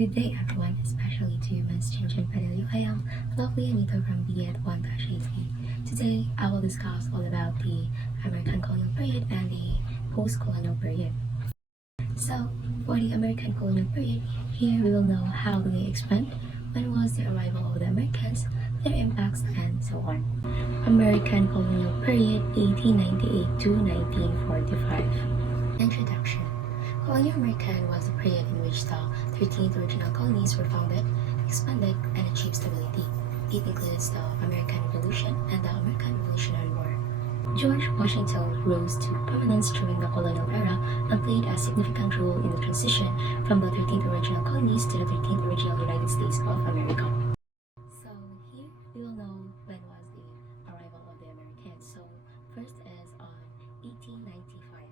Good day everyone, especially to Ms. Chin Padillo. I am lovely Anita from BEd 1-18. Today I will discuss all about the American colonial period and the post-colonial period. So, for the American colonial period, here we will know how they expand, when was the arrival of the Americans, their impacts, and so on. American colonial period 1898 to 1945. Introduction. Colonial American was a period in which the 13 original colonies were founded, expanded, and achieved stability. It includes the American Revolution and the American Revolutionary War. George Washington rose to prominence during the colonial era and played a significant role in the transition from the 13 original colonies to the 13 original United States of America. So here we will know when was the arrival of the Americans. So first is on 1895.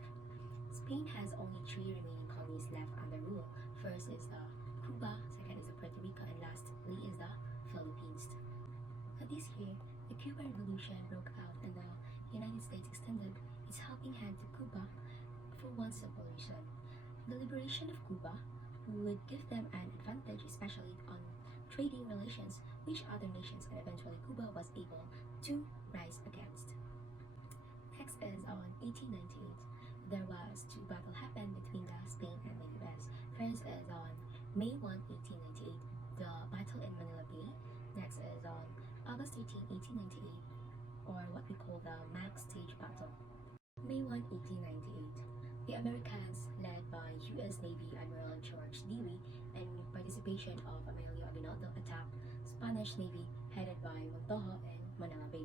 Spain has only 3 remaining colonies left under rule. First is the Cuba, second is the Puerto Rico, and lastly is the Philippines. This year, the Cuban Revolution broke out and the United States extended its helping hand to Cuba for one simple reason. The liberation of Cuba would give them an advantage, especially on trading relations, which other nations and eventually Cuba was able to rise against. Next is on 1898. There was 2 battles happened between the Spain and the US. First is on May 1, 1898, the battle in Manila Bay. Next is on August 13, 1898, or what we call the Max Stage Battle. May 1, 1898, the Americans, led by U.S. Navy Admiral George Dewey and participation of Emilio Aguinaldo, attacked Spanish Navy headed by Montojo in Manila Bay.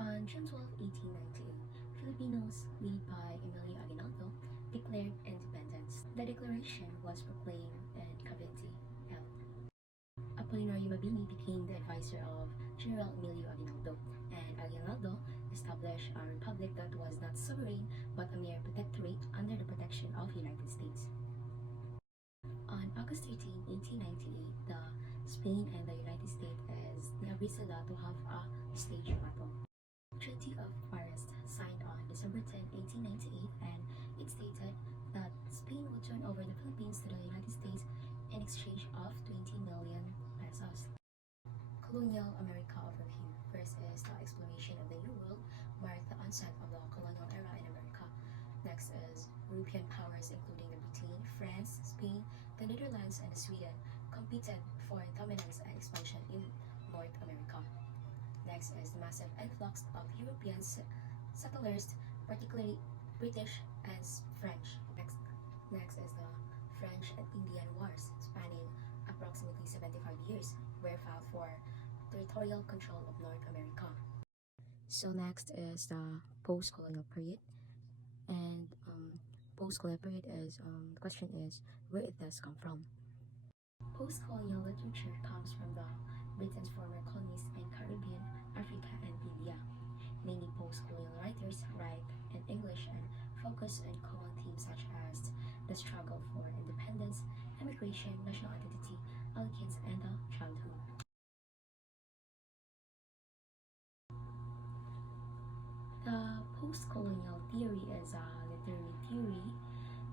On June 12, 1898, Filipinos, led by Emilio Aguinaldo, declared independence. The declaration was proclaimed in Cavite. Apolinario Mabini became the advisor of General Emilio Aguinaldo, and Aguinaldo established a republic that was not sovereign but a mere protectorate under the protection of the United States. On August 13, 1898, the Spain and the United States agreed to have a stage battle. Treaty of Paris signed on December 10, 1898, and it stated that Spain would turn over the Philippines to the United States in exchange of 20 million pesos. Colonial America overview. First is the exploration of the New World, marked the onset of the colonial era in America. Next is European powers including the Britain, France, Spain, the Netherlands, and Sweden competed for dominance and expansion in North America. Next is the massive influx of European settlers, particularly British and French. Next is the French and Indian Wars, spanning approximately 75 years, were fought for territorial control of North America. So next is the post-colonial period, and post-colonial period is the question is where it does come from. Post-colonial literature comes from the Britain's former colonies in Caribbean, Africa, and India. Many post-colonial writers write in English and focus on common themes such as the struggle for independence, immigration, national identity, elegance, and the childhood. The post-colonial theory is a literary theory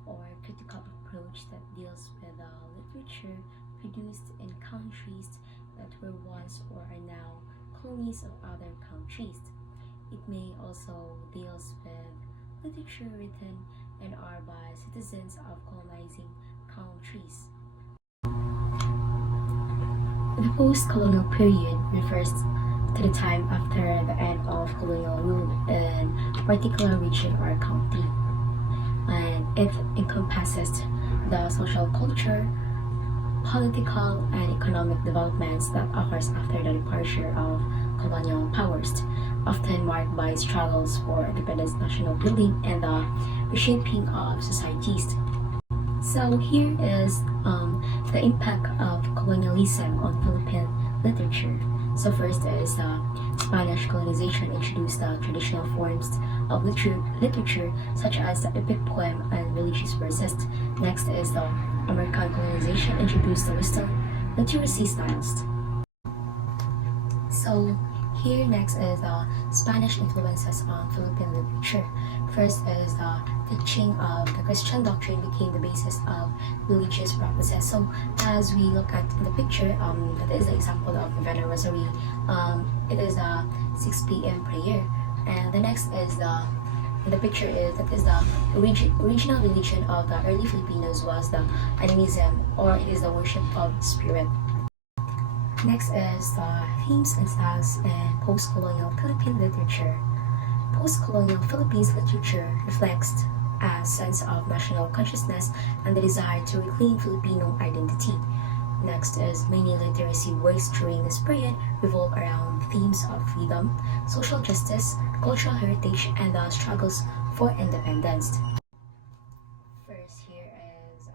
or critical approach that deals with the literature produced in countries that were once or are now colonies of other countries. It may also deals with literature written and are by citizens of colonizing countries. The post-colonial period refers to the time after the end of colonial rule in a particular region or country, and it encompasses the social culture, political and economic developments that occurs after the departure of colonial powers, often marked by struggles for independence, national building, and the reshaping of societies. So here is the impact of colonialism on Philippine literature. So first is Spanish colonization introduced the traditional forms of literature such as the epic poem and religious verses. Next is the American colonization introduced the Western literacy styles. So here next is the Spanish influences on Philippine literature. First is the teaching of the Christian doctrine became the basis of religious practices. So, as we look at the picture, that is the example of the Vena Rosary. It is a 6 p.m. prayer, and the next is the picture is that is the original religion of the early Filipinos was the animism, or it is the worship of spirit. Next is the themes and styles in post-colonial Philippine literature. Post-colonial Philippines literature reflects a sense of national consciousness and the desire to reclaim Filipino identity. Next is many literacy works during this period revolve around themes of freedom, social justice, cultural heritage, and the struggles for independence. First, here is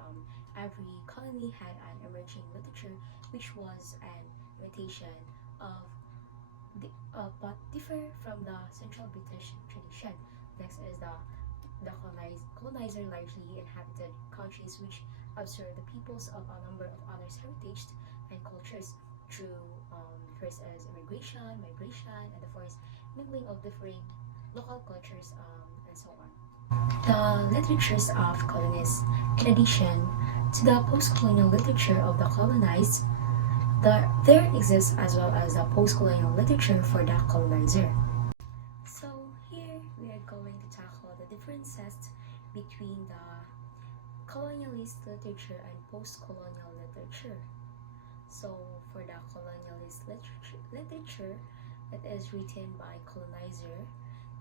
every colony had an emerging literature which was an imitation of but differ from the Central British tradition. Next is the colonizer largely inhabited countries which observed the peoples of a number of other heritage and cultures through first as immigration, migration, and the fourth mingling of differing local cultures and so on. The literatures of colonists, in addition to the post-colonial literature of the colonized, there exists as well as the post-colonial literature for the colonizer. So here we are going to tackle the differences between the colonialist literature and post-colonial literature. So for the colonialist literature, it is written by colonizer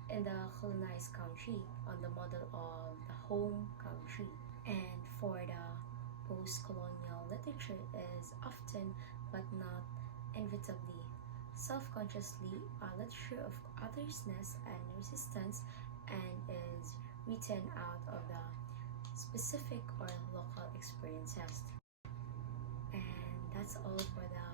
in the colonized country on the model of the home country. And for the post-colonial literature is often but not inevitably self-consciously a literature of othersness and resistance and is written out of the specific or local experiences. And that's all for the